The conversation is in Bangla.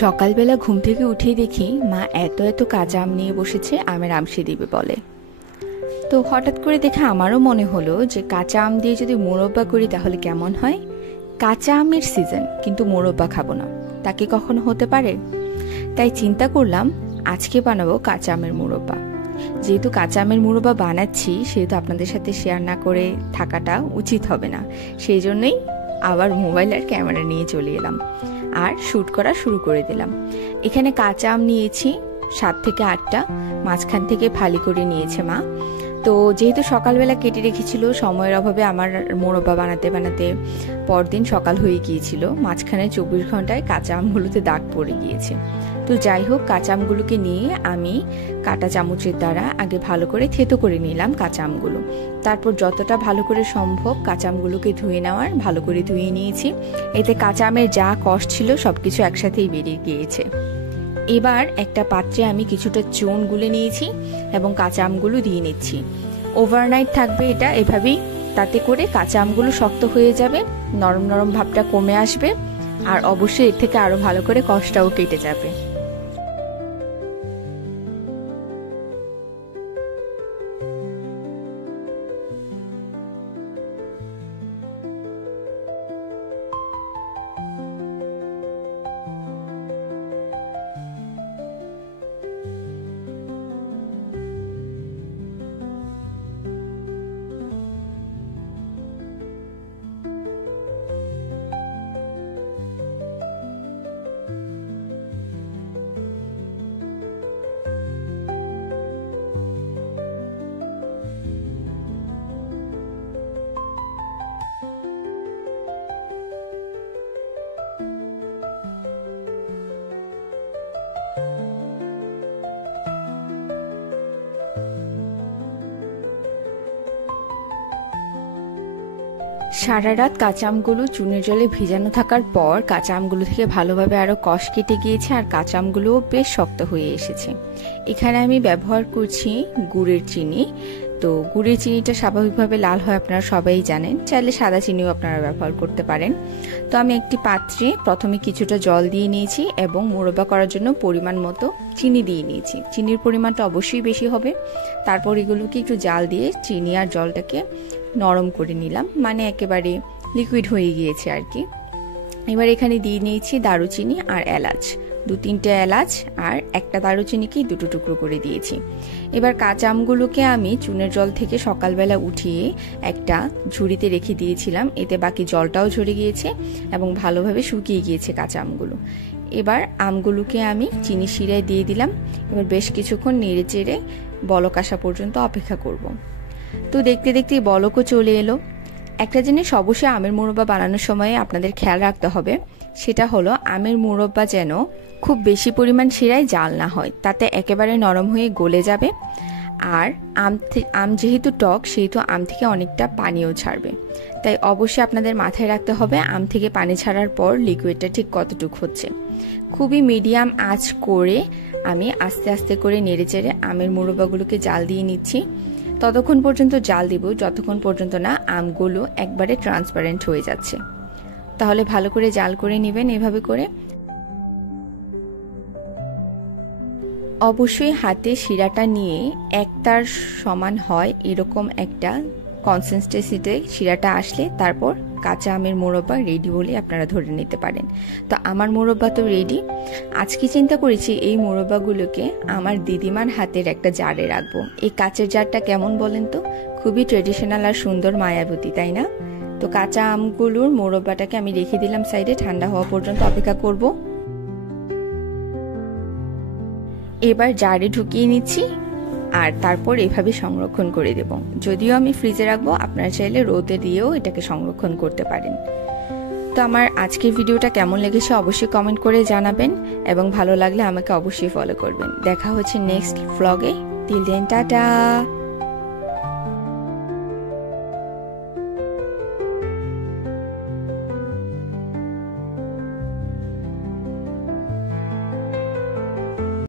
সকালবেলা ঘুম থেকে উঠেই দেখি মা এত এত কাঁচা আম নিয়ে বসেছে আমের আমসি দিবে বলে। তো হঠাৎ করে দেখে আমারও মনে হলো যে কাঁচা আম দিয়ে যদি মোরব্বা করি তাহলে কেমন হয়। কাঁচা আমের সিজন, কিন্তু মোরব্বা খাবো না, তা কি কখনো হতে পারে? তাই চিন্তা করলাম আজকে বানাবো কাঁচা আমের মোরব্বা। যেহেতু কাঁচা আমের মোরব্বা বানাচ্ছি সেহেতু আপনাদের সাথে শেয়ার না করে থাকাটা উচিত হবে না, সেই জন্যই আবার মোবাইল আর ক্যামেরা নিয়ে চলে এলাম আর শ্যুট করা শুরু করে দিলাম। এখানে কাঁচা আম নিয়েছি 7 থেকে 8টা, মাঝখান থেকে ফালি করে নিয়েছে মা। তো যেহেতু সকালবেলা কেটে রেখেছিল, সময়ের অভাবে আমার মোরব্বা বানাতে বানাতে পরদিন সকাল হয়ে গিয়েছিল, মাঝখানে 24 ঘন্টায় কাঁচা আমগুলোতে দাগ পড়ে গিয়েছে। তো যাই হোক, কাঁচা আমগুলোকে নিয়ে আমি কাঁটা চামচের দ্বারা আগে ভালো করে থেতো করে নিলাম কাঁচা আমগুলো। তারপর যতটা ভালো করে সম্ভব কাঁচা আমগুলোকে ধুয়ে নেওয়ার ভালো করে ধুয়ে নিয়েছি। এতে কাঁচা আমের যা কষ ছিল সবকিছু একসাথেই বেরিয়ে গিয়েছে। এবার একটা পাত্রে আমি কিছুটা চুন গুলে নিয়েছি এবং কাঁচা আমগুলো দিয়ে নিচ্ছি। ওভারনাইট থাকবে এটা এভাবেই, তাতে করে কাঁচা আমগুলো শক্ত হয়ে যাবে, নরম নরম ভাবটা কমে আসবে, আর অবশ্যই এর থেকে আরো ভালো করে কষটাও কেটে যাবে। সারা রাত কাঁচা আমগুলো চুনের জলে ভিজানো থাকার পর কাঁচা আমগুলো থেকে ভালোভাবে আরো কষ কেটে গিয়েছে আর কাঁচা আমগুলোও বেশ শক্ত হয়ে এসেছে। এখানে আমি ব্যবহার করছি গুড়ের চিনি। তো গুড়ের চিনিটা স্বাভাবিকভাবে লাল হয়, আপনারা সবাই জানেন, চাইলে সাদা চিনিও আপনারা ব্যবহার করতে পারেন। তো আমি একটি পাত্রে প্রথমে কিছুটা জল দিয়ে নিয়েছি এবং মোরব্বা করার জন্য পরিমাণ মতো চিনি দিয়ে নিয়েছি। চিনির পরিমাণটা অবশ্যই বেশি হবে। তারপর এগুলোকে একটু জাল দিয়ে চিনি আর জলটাকে নরম করে নিলাম, মানে একেবারে লিকুইড হয়ে গিয়েছে আর কি। এবার এখানে দিয়ে নিয়েছি দারুচিনি আর এলাচ, 2-3টে এলাচ আর একটা দারুচিনিকে 2টো টুকরো করে দিয়েছি। এবার কাঁচা আমগুলোকে আমি চুনের জল থেকে সকালবেলা উঠিয়ে একটা ঝুড়িতে রেখে দিয়েছিলাম, এতে বাকি জলটাও ঝরে গিয়েছে এবং ভালোভাবে শুকিয়ে গিয়েছে কাঁচা আমগুলো। এবার আমগুলোকে আমি চিনি শিরায় দিয়ে দিলাম। এবার বেশ কিছুক্ষণ নেড়ে চেড়ে বলক আসা পর্যন্ত অপেক্ষা করব। তো দেখতে দেখতে বলকও চলে এলো। একটা জিনিস অবশ্যই আমের মোরব্বা বানানোর সময় আপনাদের খেয়াল রাখতে হবে, সেটা হলো আমের মোরব্বা যেন খুব বেশি পরিমাণ শিরায় জাল না হয়, তাতে একেবারে নরম হয়ে গলে যাবে। আর আম যেহেতু টক সেহেতু আম থেকে অনেকটা পানিও ছাড়বে, তাই অবশ্যই আপনাদের মাথায় রাখতে হবে আম থেকে পানি ছাড়ার পর লিকুইডটা ঠিক কতটুকু হচ্ছে। খুবই মিডিয়াম আঁচ করে আমি আস্তে আস্তে করে নেড়ে চেড়ে আমের মোরব্বাগুলোকে জাল দিয়ে নিচ্ছি। ততক্ষণ পর্যন্ত জাল দিব যতক্ষণ পর্যন্ত না আমগুলো একবারে ট্রান্সপারেন্ট হয়ে যাচ্ছে। তাহলে ভালো করে জাল করে নেবেন এভাবে করে। অবশ্যই হাতে শিরাটা নিয়ে একটার সমান হয় এরকম একটা কনসিস্টেন্সিতে শিরাটা আসলে তারপর কাঁচা আমের মোরব্বা রেডি বলে আপনারা ধরে নিতে পারেন। তো আমার মোরব্বা তো রেডি। আজকে চিন্তা করেছি এই মোরব্বাগুলোকে আমার দিদিমার হাতের একটা জারে রাখবো। এই কাঁচের জারটা কেমন বলেন তো? খুবই ট্রেডিশনাল আর সুন্দর মায়াবতী, তাই না? তো কাঁচা আমগুলোর মোরব্বাটাকে আমি রেখে দিলাম সাইডে, ঠান্ডা হওয়া পর্যন্ত অপেক্ষা করব। এবার জারে ঢুকিয়ে নিচ্ছি আর তারপর এভাবে সংরক্ষণ করে দেব। যদিও আমি ফ্রিজে রাখবো, আপনারা চাইলে রোদে দিয়েও এটাকে সংরক্ষণ করতে পারেন। তো আমার আজকের ভিডিওটা কেমন লেগেছে অবশ্যই কমেন্ট করে জানাবেন এবং ভালো লাগলে আমাকে অবশ্যই ফলো করবেন। দেখা হচ্ছে নেক্সট ভ্লগে। Till then tata.